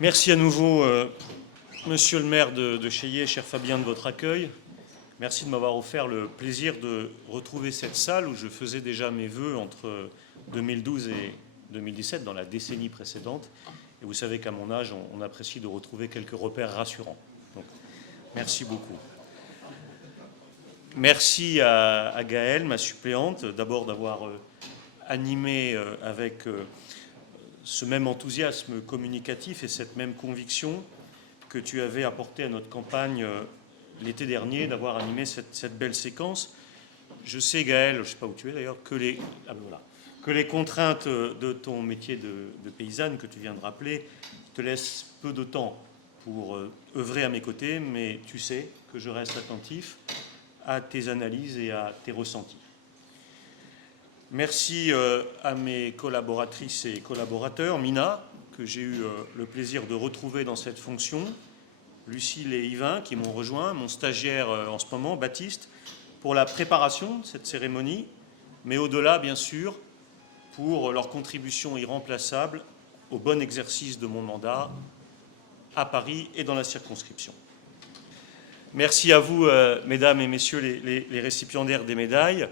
Merci à nouveau, Monsieur le maire de Cheillet, cher Fabien, de votre accueil. Merci de m'avoir offert le plaisir de retrouver cette salle où je faisais déjà mes vœux entre 2012 et 2017, dans la décennie précédente. Et vous savez qu'à mon âge, on apprécie de retrouver quelques repères rassurants. Donc, merci beaucoup. Merci à Gaëlle, ma suppléante, d'abord d'avoir animé avec ce même enthousiasme communicatif et cette même conviction que tu avais apporté à notre campagne l'été dernier, d'avoir animé cette belle séquence. Je sais, Gaëlle, je ne sais pas où tu es d'ailleurs, que les contraintes de ton métier de paysanne que tu viens de rappeler te laissent peu de temps pour œuvrer à mes côtés, mais tu sais que je reste attentif à tes analyses et à tes ressentis. Merci à mes collaboratrices et collaborateurs, Mina, que j'ai eu le plaisir de retrouver dans cette fonction, Lucille et Yvain, qui m'ont rejoint, mon stagiaire en ce moment, Baptiste, pour la préparation de cette cérémonie, mais au-delà, bien sûr, pour leur contribution irremplaçable au bon exercice de mon mandat à Paris et dans la circonscription. Merci à vous, mesdames et messieurs les récipiendaires des médailles,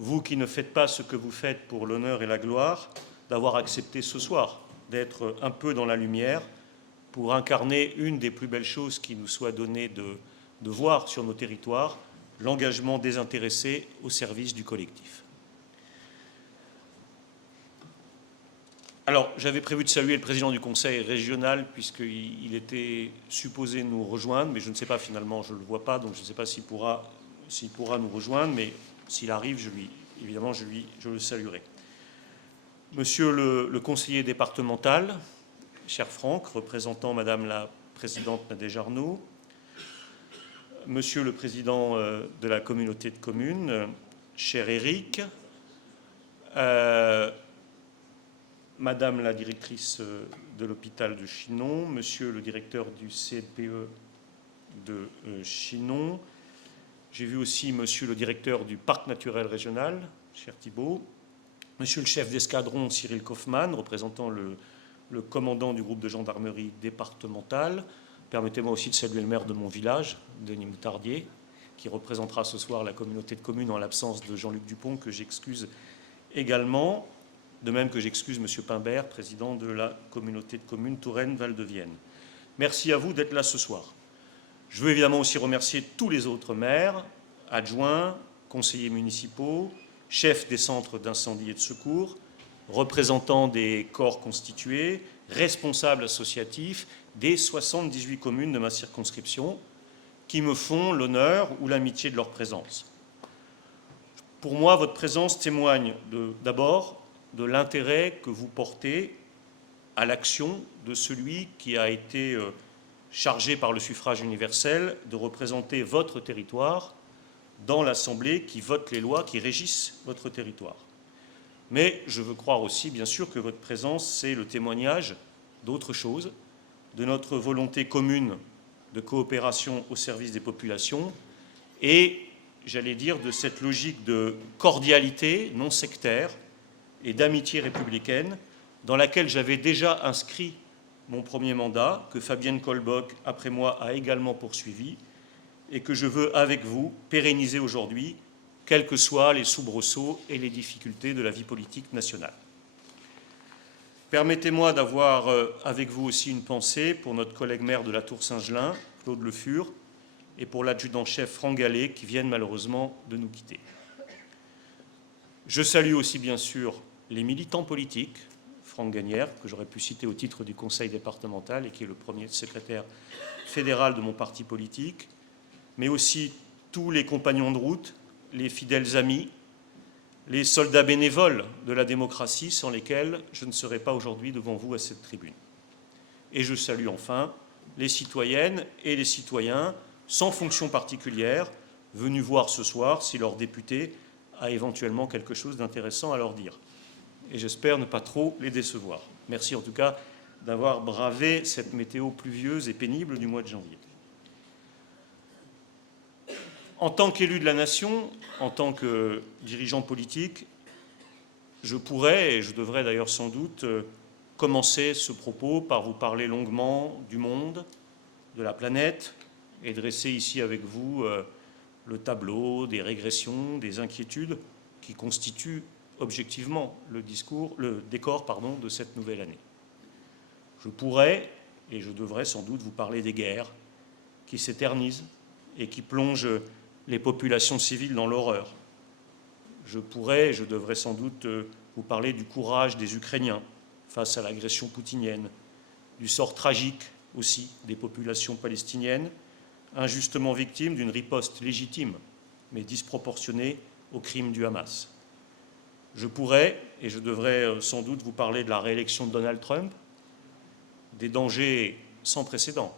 vous qui ne faites pas ce que vous faites pour l'honneur et la gloire, d'avoir accepté ce soir d'être un peu dans la lumière pour incarner une des plus belles choses qui nous soit donné de voir sur nos territoires, l'engagement désintéressé au service du collectif. Alors, j'avais prévu de saluer le président du conseil régional puisqu'il était supposé nous rejoindre, mais je ne sais pas finalement, je ne le vois pas, donc je ne sais pas s'il pourra nous rejoindre, mais s'il arrive, évidemment, je le saluerai. Monsieur le conseiller départemental, cher Franck, représentant Madame la présidente Nadège Arnaud, Monsieur le président de la communauté de communes, cher Éric, Madame la directrice de l'hôpital de Chinon, Monsieur le directeur du CPE de Chinon, j'ai vu aussi Monsieur le directeur du parc naturel régional, cher Thibault, Monsieur le chef d'escadron Cyril Kaufmann, représentant le commandant du groupe de gendarmerie départementale. Permettez-moi aussi de saluer le maire de mon village, Denis Moutardier, qui représentera ce soir la communauté de communes en l'absence de Jean-Luc Dupont, que j'excuse également, de même que j'excuse M. Pimbert, président de la communauté de communes Touraine-Val-de-Vienne. Merci à vous d'être là ce soir. Je veux évidemment aussi remercier tous les autres maires, adjoints, conseillers municipaux, chefs des centres d'incendie et de secours, représentants des corps constitués, responsables associatifs des 78 communes de ma circonscription qui me font l'honneur ou l'amitié de leur présence. Pour moi, votre présence témoigne d'abord de l'intérêt que vous portez à l'action de celui qui a été chargé par le suffrage universel de représenter votre territoire dans l'Assemblée qui vote les lois qui régissent votre territoire. Mais je veux croire aussi, bien sûr, que votre présence, c'est le témoignage d'autre chose, de notre volonté commune de coopération au service des populations et, j'allais dire, de cette logique de cordialité non sectaire et d'amitié républicaine dans laquelle j'avais déjà inscrit mon premier mandat, que Fabienne Colbock, après moi, a également poursuivi et que je veux, avec vous, pérenniser aujourd'hui, quels que soient les soubresauts et les difficultés de la vie politique nationale. Permettez-moi d'avoir avec vous aussi une pensée pour notre collègue maire de la Tour-Saint-Gelin, Claude Le Fur, et pour l'adjudant-chef Franck Gallet, qui viennent malheureusement de nous quitter. Je salue aussi, bien sûr, les militants politiques, Franck Gagnère, que j'aurais pu citer au titre du conseil départemental et qui est le premier secrétaire fédéral de mon parti politique, mais aussi tous les compagnons de route, les fidèles amis, les soldats bénévoles de la démocratie sans lesquels je ne serais pas aujourd'hui devant vous à cette tribune. Et je salue enfin les citoyennes et les citoyens sans fonction particulière venus voir ce soir si leur député a éventuellement quelque chose d'intéressant à leur dire. Et j'espère ne pas trop les décevoir. Merci en tout cas d'avoir bravé cette météo pluvieuse et pénible du mois de janvier. En tant qu'élu de la nation, en tant que dirigeant politique, je pourrais, et je devrais d'ailleurs sans doute, commencer ce propos par vous parler longuement du monde, de la planète, et dresser ici avec vous le tableau des régressions, des inquiétudes qui constituent objectivement le décor de cette nouvelle année. Je pourrais et je devrais sans doute vous parler des guerres qui s'éternisent et qui plongent les populations civiles dans l'horreur. Je pourrais et je devrais sans doute vous parler du courage des Ukrainiens face à l'agression poutinienne, du sort tragique aussi des populations palestiniennes, injustement victimes d'une riposte légitime mais disproportionnée aux crimes du Hamas. Je pourrais et je devrais sans doute vous parler de la réélection de Donald Trump, des dangers sans précédent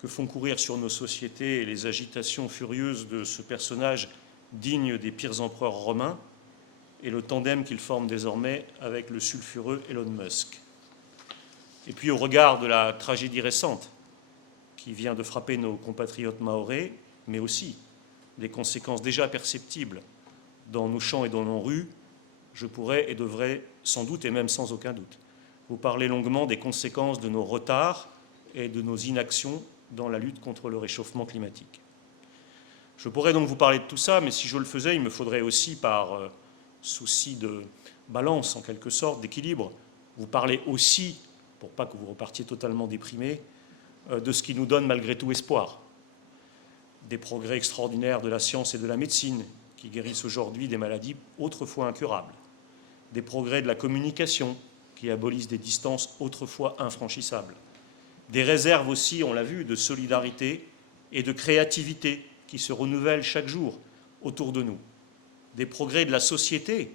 que font courir sur nos sociétés les agitations furieuses de ce personnage digne des pires empereurs romains et le tandem qu'il forme désormais avec le sulfureux Elon Musk. Et puis au regard de la tragédie récente qui vient de frapper nos compatriotes mahorais, mais aussi des conséquences déjà perceptibles dans nos champs et dans nos rues, je pourrais et devrais sans doute, et même sans aucun doute, vous parler longuement des conséquences de nos retards et de nos inactions dans la lutte contre le réchauffement climatique. Je pourrais donc vous parler de tout ça, mais si je le faisais, il me faudrait aussi, par souci de balance en quelque sorte, d'équilibre, vous parler aussi, pour pas que vous repartiez totalement déprimés, de ce qui nous donne malgré tout espoir. Des progrès extraordinaires de la science et de la médecine qui guérissent aujourd'hui des maladies autrefois incurables. Des progrès de la communication qui abolissent des distances autrefois infranchissables. Des réserves aussi, on l'a vu, de solidarité et de créativité qui se renouvellent chaque jour autour de nous. Des progrès de la société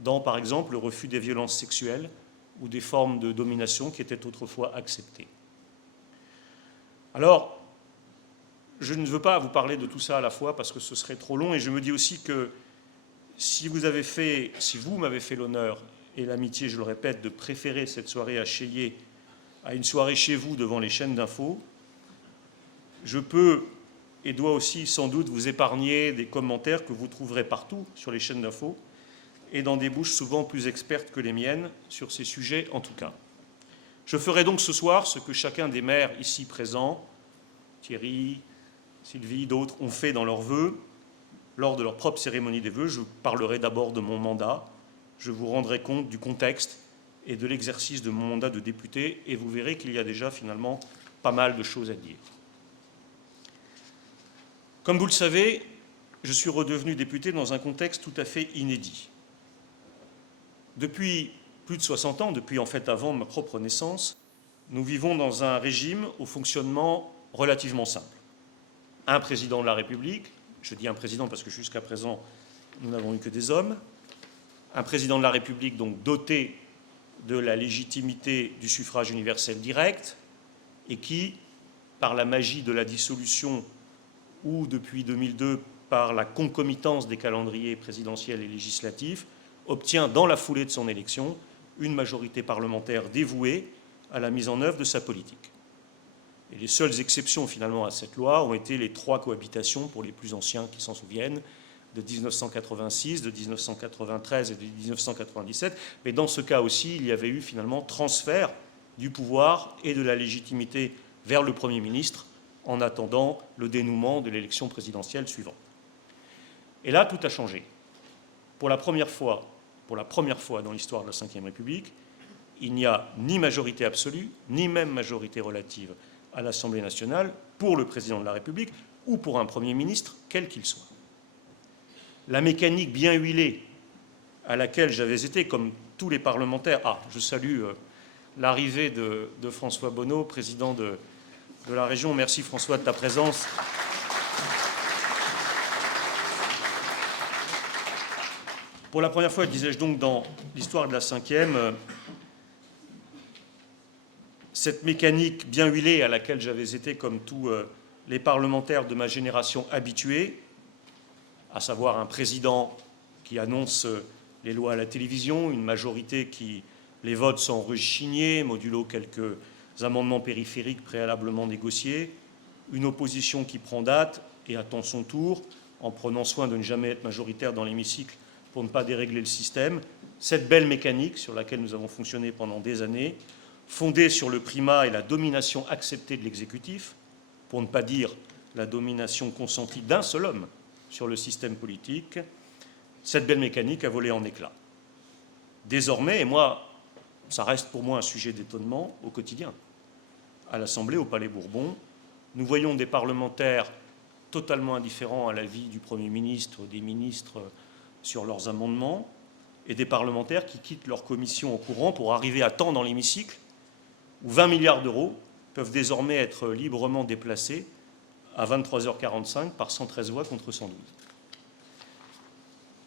dans, par exemple, le refus des violences sexuelles ou des formes de domination qui étaient autrefois acceptées. Alors, je ne veux pas vous parler de tout ça à la fois parce que ce serait trop long, et je me dis aussi que si vous m'avez fait l'honneur et l'amitié, je le répète, de préférer cette soirée à Cheillet à une soirée chez vous devant les chaînes d'infos, je peux et dois aussi sans doute vous épargner des commentaires que vous trouverez partout sur les chaînes d'infos et dans des bouches souvent plus expertes que les miennes sur ces sujets en tout cas. Je ferai donc ce soir ce que chacun des maires ici présents, Thierry, Sylvie, d'autres, ont fait dans leurs vœux, lors de leur propre cérémonie des vœux. Je parlerai d'abord de mon mandat, je vous rendrai compte du contexte et de l'exercice de mon mandat de député, et vous verrez qu'il y a déjà finalement pas mal de choses à dire. Comme vous le savez, je suis redevenu député dans un contexte tout à fait inédit. Depuis plus de 60 ans, depuis en fait avant ma propre naissance, nous vivons dans un régime au fonctionnement relativement simple. Un président de la République, je dis un président parce que jusqu'à présent, nous n'avons eu que des hommes, un président de la République donc doté de la légitimité du suffrage universel direct et qui, par la magie de la dissolution ou depuis 2002 par la concomitance des calendriers présidentiels et législatifs, obtient dans la foulée de son élection une majorité parlementaire dévouée à la mise en œuvre de sa politique. Et les seules exceptions finalement à cette loi ont été les 3 cohabitations, pour les plus anciens qui s'en souviennent, de 1986, de 1993 et de 1997. Mais dans ce cas aussi, il y avait eu finalement transfert du pouvoir et de la légitimité vers le Premier ministre en attendant le dénouement de l'élection présidentielle suivante. Et là, tout a changé. Pour la première fois dans l'histoire de la Ve République, il n'y a ni majorité absolue, ni même majorité relative à l'Assemblée nationale pour le président de la République ou pour un Premier ministre, quel qu'il soit. La mécanique bien huilée à laquelle j'avais été, comme tous les parlementaires... Ah, je salue l'arrivée de François Bonneau, président de la région. Merci François de ta présence. Pour la première fois, disais-je donc, dans l'histoire de la Ve, cette mécanique bien huilée à laquelle j'avais été, comme tous les parlementaires de ma génération habitués, à savoir un président qui annonce les lois à la télévision, une majorité qui les vote sans rechigner, modulo quelques amendements périphériques préalablement négociés, une opposition qui prend date et attend son tour, en prenant soin de ne jamais être majoritaire dans l'hémicycle pour ne pas dérégler le système, Cette belle mécanique sur laquelle nous avons fonctionné pendant des années, fondée sur le primat et la domination acceptée de l'exécutif, pour ne pas dire la domination consentie d'un seul homme sur le système politique, cette belle mécanique a volé en éclats. Désormais, et moi, ça reste pour moi un sujet d'étonnement au quotidien, à l'Assemblée, au Palais Bourbon, nous voyons des parlementaires totalement indifférents à l'avis du Premier ministre, des ministres sur leurs amendements, et des parlementaires qui quittent leur commission en courant pour arriver à temps dans l'hémicycle, où 20 milliards d'euros peuvent désormais être librement déplacés à 23h45 par 113 voix contre 112.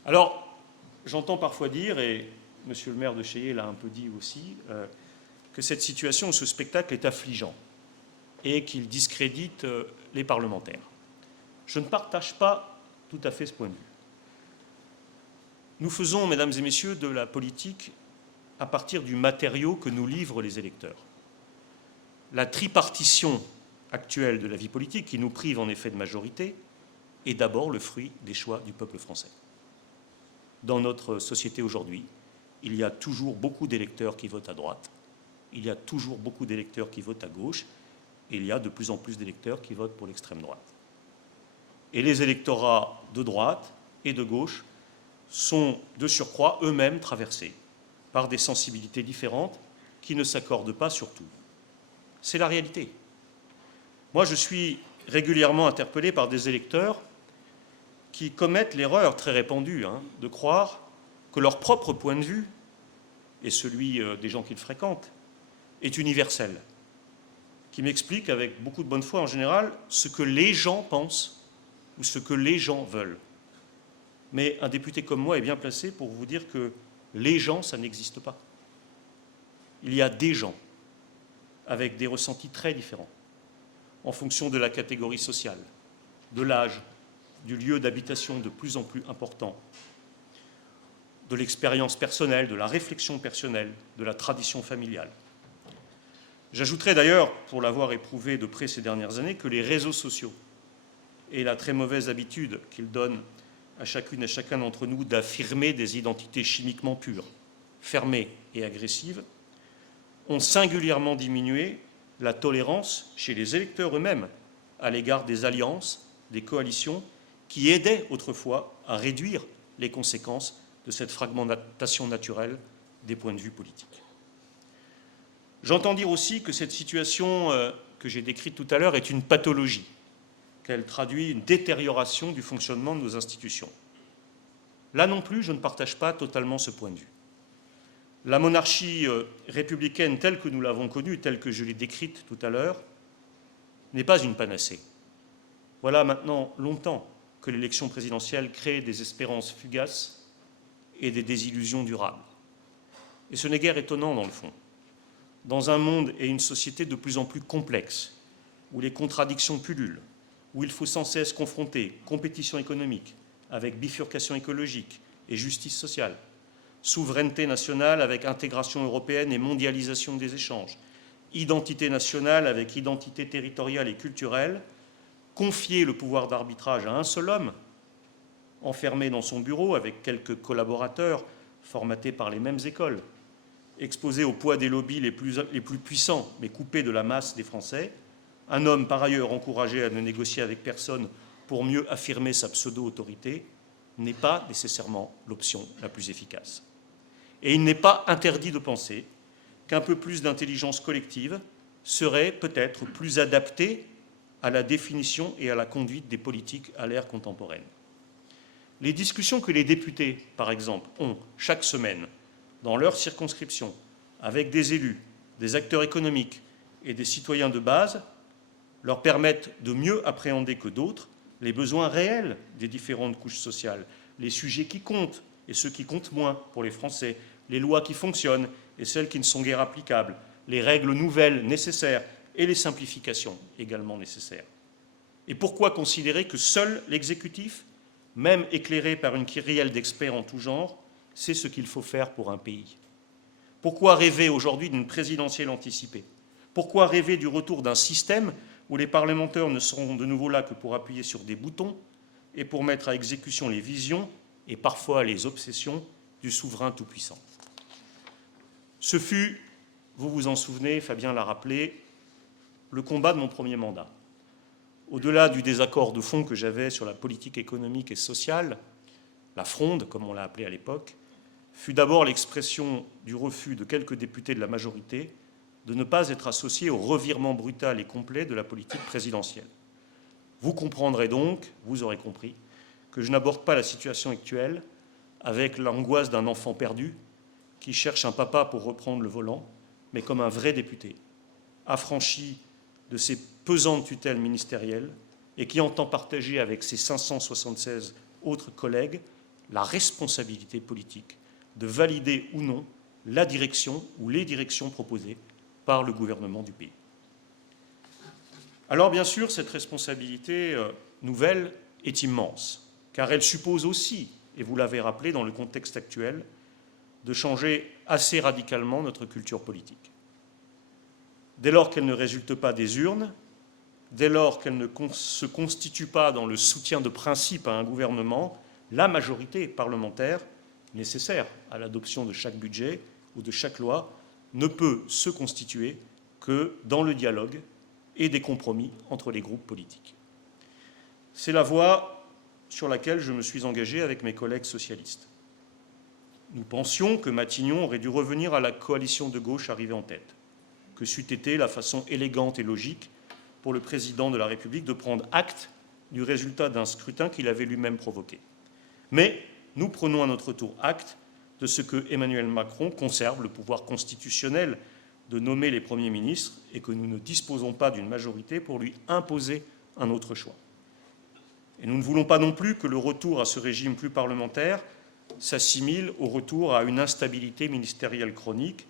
Alors, j'entends parfois dire, et monsieur le maire de Cheillet l'a un peu dit aussi, que cette situation, ce spectacle est affligeant et qu'il discrédite les parlementaires. Je ne partage pas tout à fait ce point de vue. Nous faisons, mesdames et messieurs, de la politique à partir du matériau que nous livrent les électeurs. La tripartition actuelle de la vie politique, qui nous prive en effet de majorité, est d'abord le fruit des choix du peuple français. Dans notre société aujourd'hui, il y a toujours beaucoup d'électeurs qui votent à droite, il y a toujours beaucoup d'électeurs qui votent à gauche, et il y a de plus en plus d'électeurs qui votent pour l'extrême droite. Et les électorats de droite et de gauche sont de surcroît eux-mêmes traversés par des sensibilités différentes qui ne s'accordent pas sur tout. C'est la réalité. Moi, je suis régulièrement interpellé par des électeurs qui commettent l'erreur très répandue de croire que leur propre point de vue, et celui des gens qu'ils fréquentent, est universel, qui m'expliquent avec beaucoup de bonne foi en général ce que les gens pensent ou ce que les gens veulent. Mais un député comme moi est bien placé pour vous dire que les gens, ça n'existe pas. Il y a des gens avec des ressentis très différents en fonction de la catégorie sociale, de l'âge, du lieu d'habitation de plus en plus important, de l'expérience personnelle, de la réflexion personnelle, de la tradition familiale. J'ajouterais d'ailleurs, pour l'avoir éprouvé de près ces dernières années, que les réseaux sociaux et la très mauvaise habitude qu'ils donnent à chacune et chacun d'entre nous d'affirmer des identités chimiquement pures, fermées et agressives, ont singulièrement diminué la tolérance chez les électeurs eux-mêmes à l'égard des alliances, des coalitions qui aidaient autrefois à réduire les conséquences de cette fragmentation naturelle des points de vue politiques. J'entends dire aussi que cette situation que j'ai décrite tout à l'heure est une pathologie, qu'elle traduit une détérioration du fonctionnement de nos institutions. Là non plus, je ne partage pas totalement ce point de vue. La monarchie républicaine telle que nous l'avons connue, telle que je l'ai décrite tout à l'heure, n'est pas une panacée. Voilà maintenant longtemps que l'élection présidentielle crée des espérances fugaces et des désillusions durables. Et ce n'est guère étonnant dans le fond. Dans un monde et une société de plus en plus complexes, où les contradictions pullulent, où il faut sans cesse confronter compétition économique avec bifurcation écologique et justice sociale, souveraineté nationale avec intégration européenne et mondialisation des échanges, identité nationale avec identité territoriale et culturelle, confier le pouvoir d'arbitrage à un seul homme, enfermé dans son bureau avec quelques collaborateurs formatés par les mêmes écoles, exposé au poids des lobbies les plus puissants, mais coupé de la masse des Français, un homme par ailleurs encouragé à ne négocier avec personne pour mieux affirmer sa pseudo-autorité, n'est pas nécessairement l'option la plus efficace. Et il n'est pas interdit de penser qu'un peu plus d'intelligence collective serait peut-être plus adapté à la définition et à la conduite des politiques à l'ère contemporaine. Les discussions que les députés, par exemple, ont chaque semaine dans leur circonscription avec des élus, des acteurs économiques et des citoyens de base leur permettent de mieux appréhender que d'autres les besoins réels des différentes couches sociales, les sujets qui comptent et ceux qui comptent moins pour les Français, les lois qui fonctionnent et celles qui ne sont guère applicables, les règles nouvelles nécessaires et les simplifications également nécessaires. Et pourquoi considérer que seul l'exécutif, même éclairé par une kyrielle d'experts en tout genre, sait ce qu'il faut faire pour un pays? Pourquoi rêver aujourd'hui d'une présidentielle anticipée? Pourquoi rêver du retour d'un système où les parlementaires ne seront de nouveau là que pour appuyer sur des boutons et pour mettre à exécution les visions et parfois les obsessions du souverain tout-puissant. Ce fut, vous vous en souvenez, Fabien l'a rappelé, le combat de mon premier mandat. Au-delà du désaccord de fond que j'avais sur la politique économique et sociale, la fronde, comme on l'a appelée à l'époque, fut d'abord l'expression du refus de quelques députés de la majorité de ne pas être associés au revirement brutal et complet de la politique présidentielle. Vous comprendrez donc, vous aurez compris, que je n'aborde pas la situation actuelle avec l'angoisse d'un enfant perdu qui cherche un papa pour reprendre le volant, mais comme un vrai député, affranchi de ses pesantes tutelles ministérielles et qui entend partager avec ses 576 autres collègues la responsabilité politique de valider ou non la direction ou les directions proposées par le gouvernement du pays. Alors bien sûr, cette responsabilité nouvelle est immense, car elle suppose aussi, et vous l'avez rappelé dans le contexte actuel, de changer assez radicalement notre culture politique. Dès lors qu'elle ne résulte pas des urnes, dès lors qu'elle ne se constitue pas dans le soutien de principe à un gouvernement, la majorité parlementaire nécessaire à l'adoption de chaque budget ou de chaque loi ne peut se constituer que dans le dialogue et des compromis entre les groupes politiques. C'est la voie sur laquelle je me suis engagé avec mes collègues socialistes. Nous pensions que Matignon aurait dû revenir à la coalition de gauche arrivée en tête, que c'eût été la façon élégante et logique pour le président de la République de prendre acte du résultat d'un scrutin qu'il avait lui-même provoqué. Mais nous prenons à notre tour acte de ce que Emmanuel Macron conserve le pouvoir constitutionnel de nommer les premiers ministres et que nous ne disposons pas d'une majorité pour lui imposer un autre choix. Et nous ne voulons pas non plus que le retour à ce régime plus parlementaire s'assimile au retour à une instabilité ministérielle chronique,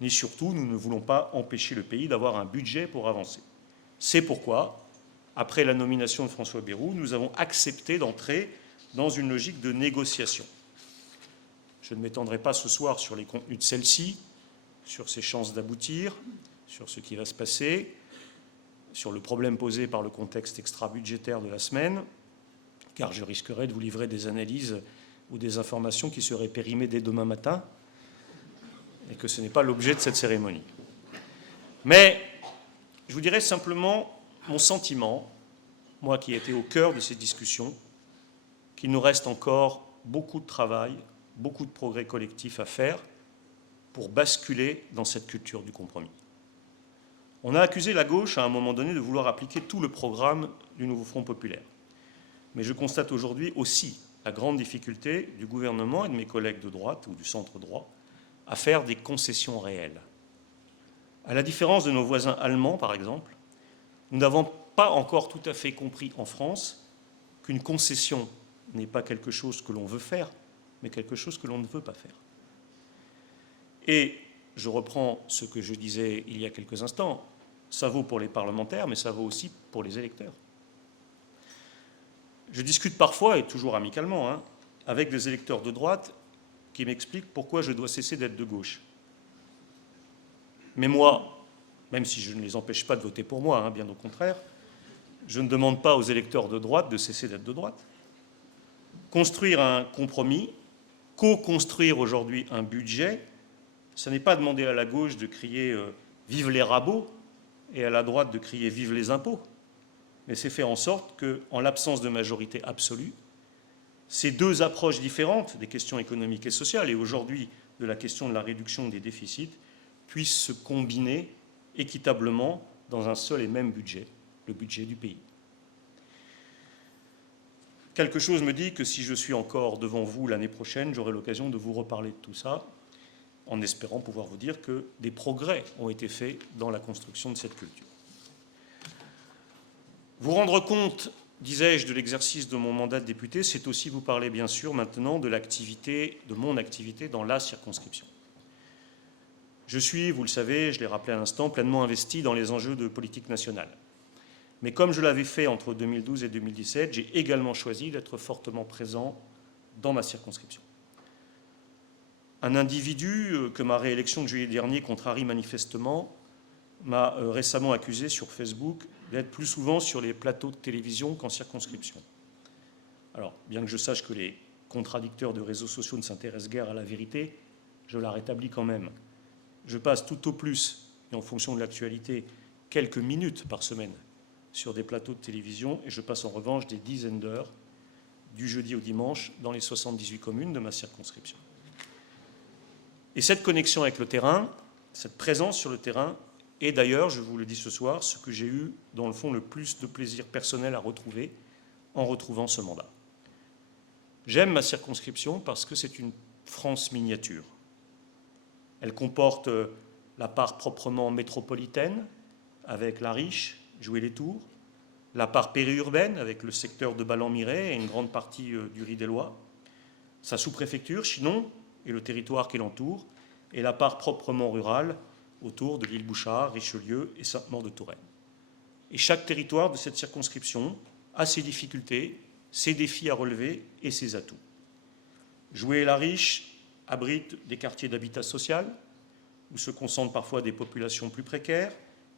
ni surtout nous ne voulons pas empêcher le pays d'avoir un budget pour avancer. C'est pourquoi, après la nomination de François Bayrou, nous avons accepté d'entrer dans une logique de négociation. Je ne m'étendrai pas ce soir sur les contenus de celle-ci, sur ses chances d'aboutir, sur ce qui va se passer, sur le problème posé par le contexte extra-budgétaire de la semaine, car je risquerais de vous livrer des analyses ou des informations qui seraient périmées dès demain matin, et que ce n'est pas l'objet de cette cérémonie. Mais je vous dirais simplement mon sentiment, moi qui ai été au cœur de ces discussions, qu'il nous reste encore beaucoup de travail, beaucoup de progrès collectifs à faire pour basculer dans cette culture du compromis. On a accusé la gauche à un moment donné de vouloir appliquer tout le programme du nouveau Front populaire. Mais je constate aujourd'hui aussi la grande difficulté du gouvernement et de mes collègues de droite ou du centre droit à faire des concessions réelles. À la différence de nos voisins allemands, par exemple, nous n'avons pas encore tout à fait compris en France qu'une concession n'est pas quelque chose que l'on veut faire, mais quelque chose que l'on ne veut pas faire. Et je reprends ce que je disais il y a quelques instants, ça vaut pour les parlementaires, mais ça vaut aussi pour les électeurs. Je discute parfois, et toujours amicalement, avec des électeurs de droite qui m'expliquent pourquoi je dois cesser d'être de gauche. Mais moi, même si je ne les empêche pas de voter pour moi, bien au contraire, je ne demande pas aux électeurs de droite de cesser d'être de droite. Construire un compromis, co-construire aujourd'hui un budget, ce n'est pas demander à la gauche de crier « vive les rabots » et à la droite de crier « vive les impôts », mais c'est faire en sorte qu'en l'absence de majorité absolue, ces deux approches différentes des questions économiques et sociales, et aujourd'hui de la question de la réduction des déficits, puissent se combiner équitablement dans un seul et même budget, le budget du pays. Quelque chose me dit que si je suis encore devant vous l'année prochaine, j'aurai l'occasion de vous reparler de tout ça, en espérant pouvoir vous dire que des progrès ont été faits dans la construction de cette culture. Vous rendre compte, disais-je, de l'exercice de mon mandat de député, c'est aussi vous parler bien sûr maintenant de l'activité, de mon activité dans la circonscription. Je suis, vous le savez, je l'ai rappelé à l'instant, pleinement investi dans les enjeux de politique nationale. Mais comme je l'avais fait entre 2012 et 2017, j'ai également choisi d'être fortement présent dans ma circonscription. Un individu que ma réélection de juillet dernier contrarie manifestement m'a récemment accusé sur Facebook d'être plus souvent sur les plateaux de télévision qu'en circonscription. Alors, bien que je sache que les contradicteur de réseaux sociaux ne s'intéresse guère à la vérité, je la rétablis quand même. Je passe tout au plus, et en fonction de l'actualité, quelques minutes par semaine sur des plateaux de télévision, et je passe en revanche des dizaines d'heures du jeudi au dimanche dans les 78 communes de ma circonscription. Et cette connexion avec le terrain, cette présence sur le terrain, est d'ailleurs, je vous le dis ce soir, ce que j'ai eu, dans le fond, le plus de plaisir personnel à retrouver en retrouvant ce mandat. J'aime ma circonscription parce que c'est une France miniature. Elle comporte la part proprement métropolitaine, avec la Riche, Joué-les-Tours, la part périurbaine, avec le secteur de Ballon-Miret et une grande partie du Ris-des-Lois, sa sous-préfecture, Chinon, et le territoire qui l'entoure, et la part proprement rurale, autour de l'île Bouchard, Richelieu et Sainte-Maure-de-Touraine. Et chaque territoire de cette circonscription a ses difficultés, ses défis à relever et ses atouts. Joué-la-Riche abrite des quartiers d'habitat social, où se concentrent parfois des populations plus précaires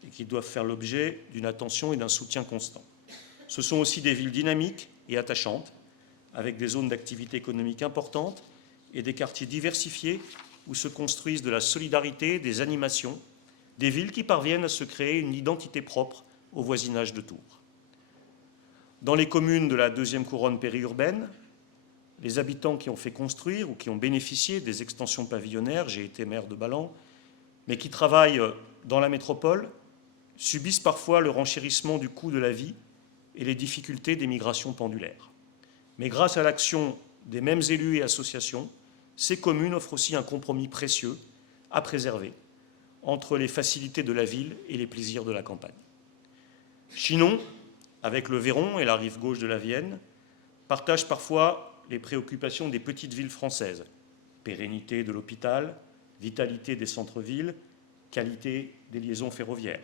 et qui doivent faire l'objet d'une attention et d'un soutien constant. Ce sont aussi des villes dynamiques et attachantes, avec des zones d'activité économique importantes et des quartiers diversifiés où se construisent de la solidarité, des animations, des villes qui parviennent à se créer une identité propre au voisinage de Tours. Dans les communes de la deuxième couronne périurbaine, les habitants qui ont fait construire ou qui ont bénéficié des extensions pavillonnaires, j'ai été maire de Ballan, mais qui travaillent dans la métropole, subissent parfois le renchérissement du coût de la vie et les difficultés des migrations pendulaires. Mais grâce à l'action des mêmes élus et associations, ces communes offrent aussi un compromis précieux à préserver entre les facilités de la ville et les plaisirs de la campagne. Chinon, avec le Véron et la rive gauche de la Vienne, partage parfois les préoccupations des petites villes françaises. Pérennité de l'hôpital, vitalité des centres-villes, qualité des liaisons ferroviaires.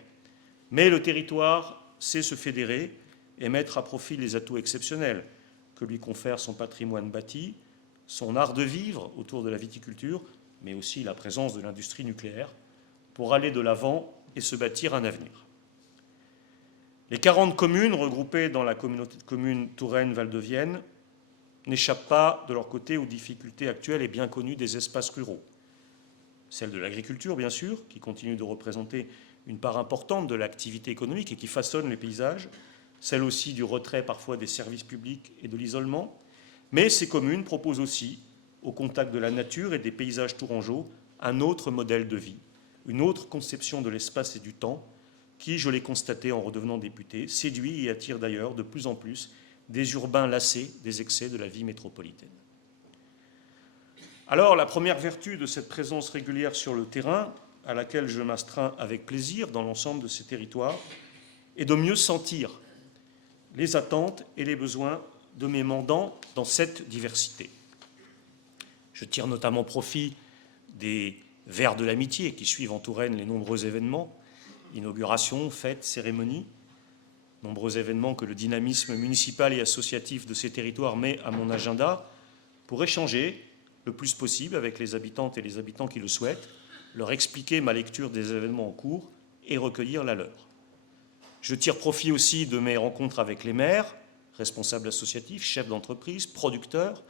Mais le territoire sait se fédérer et mettre à profit les atouts exceptionnels que lui confère son patrimoine bâti, son art de vivre autour de la viticulture, mais aussi la présence de l'industrie nucléaire, pour aller de l'avant et se bâtir un avenir. Les 40 communes regroupées dans la communauté de communes Touraine-Val-de-Vienne n'échappent pas de leur côté aux difficultés actuelles et bien connues des espaces ruraux. Celle de l'agriculture, bien sûr, qui continue de représenter une part importante de l'activité économique et qui façonne les paysages, celle aussi du retrait parfois des services publics et de l'isolement, mais ces communes proposent aussi, au contact de la nature et des paysages tourangeaux, un autre modèle de vie, une autre conception de l'espace et du temps, qui, je l'ai constaté en redevenant député, séduit et attire d'ailleurs de plus en plus des urbains lassés des excès de la vie métropolitaine. Alors, la première vertu de cette présence régulière sur le terrain, à laquelle je m'astreins avec plaisir dans l'ensemble de ces territoires, est de mieux sentir les attentes et les besoins de mes mandants dans cette diversité. Je tire notamment profit des Verts de l'amitié qui suivent en Touraine les nombreux événements, inaugurations, fêtes, cérémonies, nombreux événements que le dynamisme municipal et associatif de ces territoires met à mon agenda pour échanger le plus possible avec les habitantes et les habitants qui le souhaitent, leur expliquer ma lecture des événements en cours et recueillir la leur. Je tire profit aussi de mes rencontres avec les maires, responsables associatifs, chefs d'entreprise, producteurs,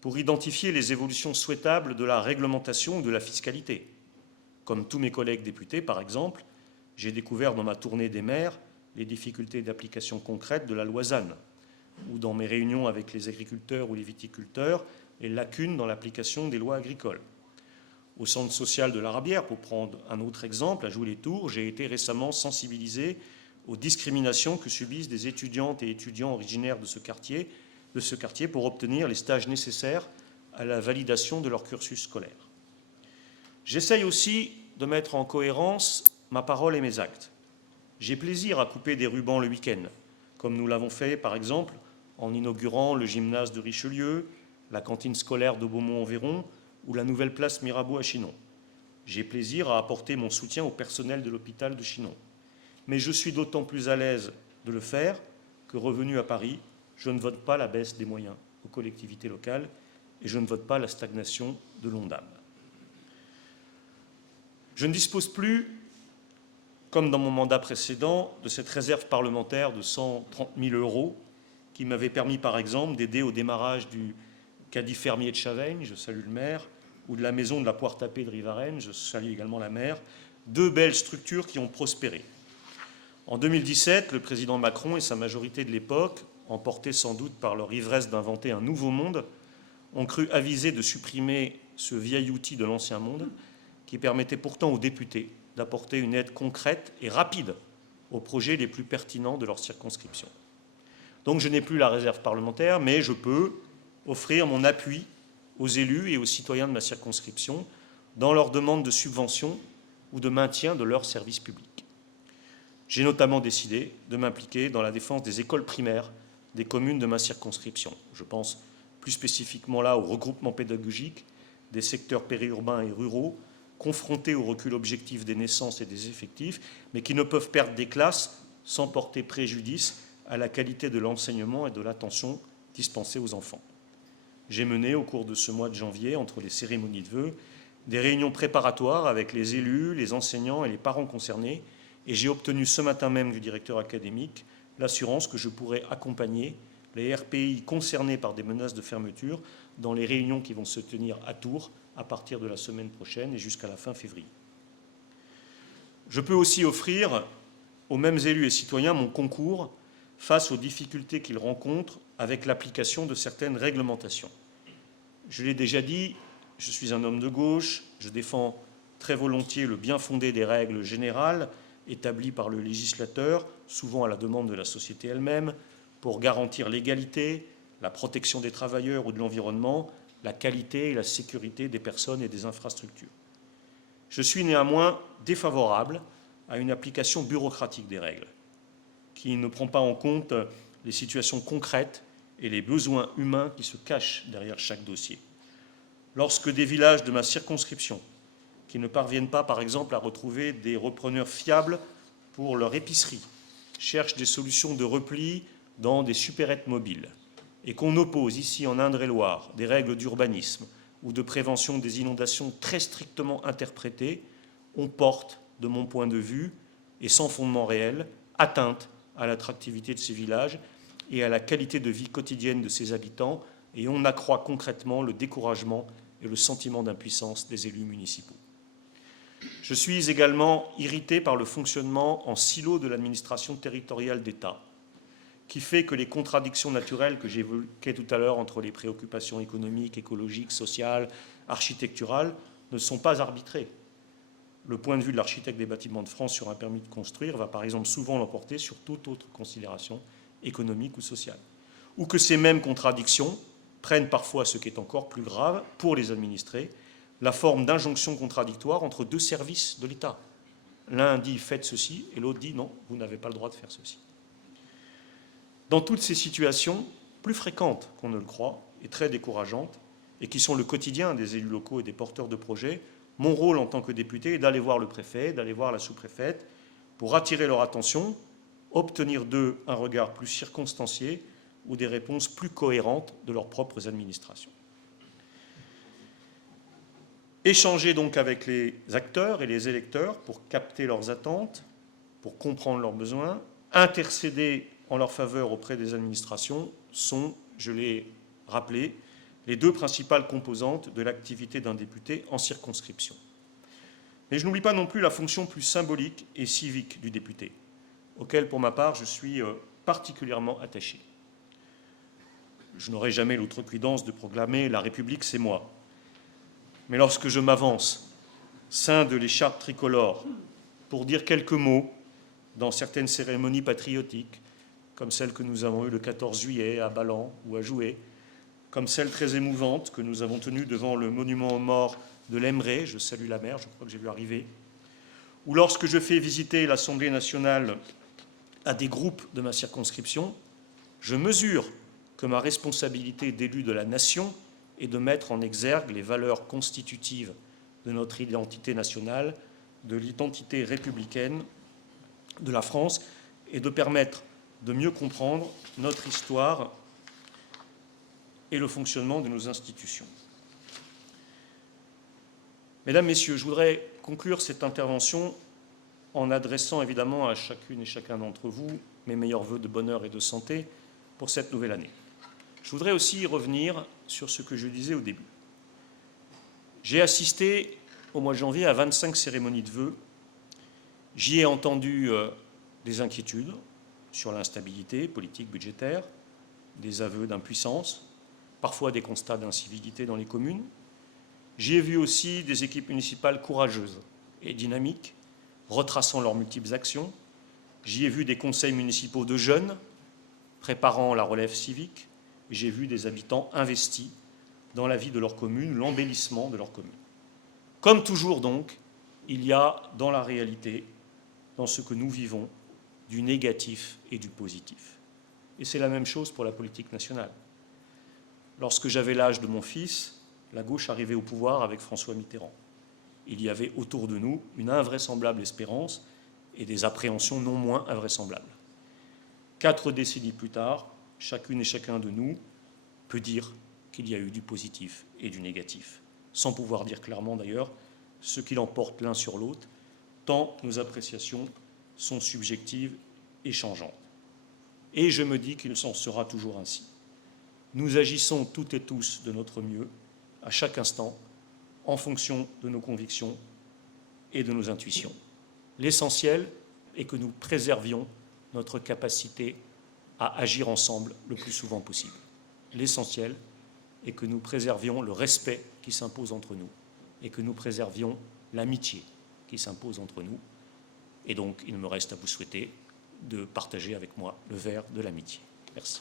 pour identifier les évolutions souhaitables de la réglementation ou de la fiscalité. Comme tous mes collègues députés, par exemple, j'ai découvert dans ma tournée des maires les difficultés d'application concrète de la loi ZAN, ou dans mes réunions avec les agriculteurs ou les viticulteurs, les lacunes dans l'application des lois agricoles. Au centre social de l'Arabière, pour prendre un autre exemple, à Joué-les-Tours, j'ai été récemment sensibilisé aux discriminations que subissent des étudiantes et étudiants originaires de ce quartier pour obtenir les stages nécessaires à la validation de leur cursus scolaire. J'essaye aussi de mettre en cohérence ma parole et mes actes. J'ai plaisir à couper des rubans le week-end, comme nous l'avons fait par exemple en inaugurant le gymnase de Richelieu, la cantine scolaire de Beaumont-en-Véron ou la nouvelle place Mirabeau à Chinon. J'ai plaisir à apporter mon soutien au personnel de l'hôpital de Chinon. Mais je suis d'autant plus à l'aise de le faire que, revenu à Paris, je ne vote pas la baisse des moyens aux collectivités locales et je ne vote pas la stagnation de l'Ondam. Je ne dispose plus, comme dans mon mandat précédent, de cette réserve parlementaire de 130 000 € qui m'avait permis, par exemple, d'aider au démarrage du Cadi Fermier de Chaveigne, je salue le maire, ou de la maison de la Poire Tapée de Rivarennes, je salue également la maire, 2 belles structures qui ont prospéré. En 2017, le président Macron et sa majorité de l'époque, emportés sans doute par leur ivresse d'inventer un nouveau monde, ont cru avisés de supprimer ce vieil outil de l'ancien monde qui permettait pourtant aux députés d'apporter une aide concrète et rapide aux projets les plus pertinents de leur circonscription. Donc je n'ai plus la réserve parlementaire, mais je peux offrir mon appui aux élus et aux citoyens de ma circonscription dans leur demande de subvention ou de maintien de leurs services publics. J'ai notamment décidé de m'impliquer dans la défense des écoles primaires des communes de ma circonscription. Je pense plus spécifiquement là au regroupement pédagogique des secteurs périurbains et ruraux confrontés au recul objectif des naissances et des effectifs, mais qui ne peuvent perdre des classes sans porter préjudice à la qualité de l'enseignement et de l'attention dispensée aux enfants. J'ai mené au cours de ce mois de janvier, entre les cérémonies de vœux, des réunions préparatoires avec les élus, les enseignants et les parents concernés, et j'ai obtenu ce matin même du directeur académique l'assurance que je pourrai accompagner les RPI concernés par des menaces de fermeture dans les réunions qui vont se tenir à Tours à partir de la semaine prochaine et jusqu'à la fin février. Je peux aussi offrir aux mêmes élus et citoyens mon concours face aux difficultés qu'ils rencontrent avec l'application de certaines réglementations. Je l'ai déjà dit, je suis un homme de gauche, je défends très volontiers le bien fondé des règles générales établies par le législateur, souvent à la demande de la société elle-même, pour garantir l'égalité, la protection des travailleurs ou de l'environnement, la qualité et la sécurité des personnes et des infrastructures. Je suis néanmoins défavorable à une application bureaucratique des règles, qui ne prend pas en compte les situations concrètes et les besoins humains qui se cachent derrière chaque dossier. Lorsque des villages de ma circonscription, qui ne parviennent pas, par exemple, à retrouver des repreneurs fiables pour leur épicerie, cherchent des solutions de repli dans des supérettes mobiles, et qu'on oppose ici en Indre-et-Loire des règles d'urbanisme ou de prévention des inondations très strictement interprétées, on porte, de mon point de vue, et sans fondement réel, atteinte à l'attractivité de ces villages et à la qualité de vie quotidienne de ses habitants, et on accroît concrètement le découragement et le sentiment d'impuissance des élus municipaux. Je suis également irrité par le fonctionnement en silo de l'administration territoriale d'État, qui fait que les contradictions naturelles que j'évoquais tout à l'heure entre les préoccupations économiques, écologiques, sociales, architecturales, ne sont pas arbitrées. Le point de vue de l'architecte des bâtiments de France sur un permis de construire va par exemple souvent l'emporter sur toute autre considération économique ou sociale. Ou que ces mêmes contradictions prennent parfois, ce qui est encore plus grave pour les administrés, la forme d'injonction contradictoire entre 2 services de l'État. L'un dit « faites ceci » et l'autre dit « non, vous n'avez pas le droit de faire ceci ». Dans toutes ces situations, plus fréquentes qu'on ne le croit et très décourageantes, et qui sont le quotidien des élus locaux et des porteurs de projets, mon rôle en tant que député est d'aller voir le préfet, d'aller voir la sous-préfète, pour attirer leur attention, obtenir d'eux un regard plus circonstancié ou des réponses plus cohérentes de leurs propres administrations. Échanger donc avec les acteurs et les électeurs pour capter leurs attentes, pour comprendre leurs besoins, intercéder en leur faveur auprès des administrations sont, je l'ai rappelé, les 2 principales composantes de l'activité d'un député en circonscription. Mais je n'oublie pas non plus la fonction plus symbolique et civique du député, auquel, pour ma part, je suis particulièrement attaché. Je n'aurai jamais l'outrecuidance de proclamer « la République, c'est moi ». Mais lorsque je m'avance, sein de l'écharpe tricolore, pour dire quelques mots dans certaines cérémonies patriotiques, comme celle que nous avons eue le 14 juillet à Ballan ou à Joué, comme celle très émouvante que nous avons tenue devant le monument aux morts de l'Emeraye, je salue la maire, je crois que j'ai vu arriver, ou lorsque je fais visiter l'Assemblée nationale à des groupes de ma circonscription, je mesure que ma responsabilité d'élu de la nation est de mettre en exergue les valeurs constitutives de notre identité nationale, de l'identité républicaine de la France, et de permettre de mieux comprendre notre histoire et le fonctionnement de nos institutions. Mesdames, Messieurs, je voudrais conclure cette intervention en adressant évidemment à chacune et chacun d'entre vous mes meilleurs vœux de bonheur et de santé pour cette nouvelle année. Je voudrais aussi revenir sur ce que je disais au début. J'ai assisté au mois de janvier à 25 cérémonies de vœux. J'y ai entendu des inquiétudes sur l'instabilité politique budgétaire, des aveux d'impuissance, parfois des constats d'incivilité dans les communes. J'y ai vu aussi des équipes municipales courageuses et dynamiques, retraçant leurs multiples actions. J'y ai vu des conseils municipaux de jeunes, préparant la relève civique. J'ai vu des habitants investis dans la vie de leur commune, l'embellissement de leur commune. Comme toujours donc, il y a dans la réalité, dans ce que nous vivons, du négatif et du positif. Et c'est la même chose pour la politique nationale. Lorsque j'avais l'âge de mon fils, la gauche arrivait au pouvoir avec François Mitterrand. Il y avait autour de nous une invraisemblable espérance et des appréhensions non moins invraisemblables. 4 décennies plus tard, chacune et chacun de nous peut dire qu'il y a eu du positif et du négatif, sans pouvoir dire clairement d'ailleurs ce qui l'emporte l'un sur l'autre, tant nos appréciations sont subjectives et changeantes. Et je me dis qu'il s'en sera toujours ainsi. Nous agissons toutes et tous de notre mieux, à chaque instant, en fonction de nos convictions et de nos intuitions. L'essentiel est que nous préservions notre capacité à agir ensemble le plus souvent possible. L'essentiel est que nous préservions le respect qui s'impose entre nous et que nous préservions l'amitié qui s'impose entre nous. Et donc, il me reste à vous souhaiter de partager avec moi le verre de l'amitié. Merci.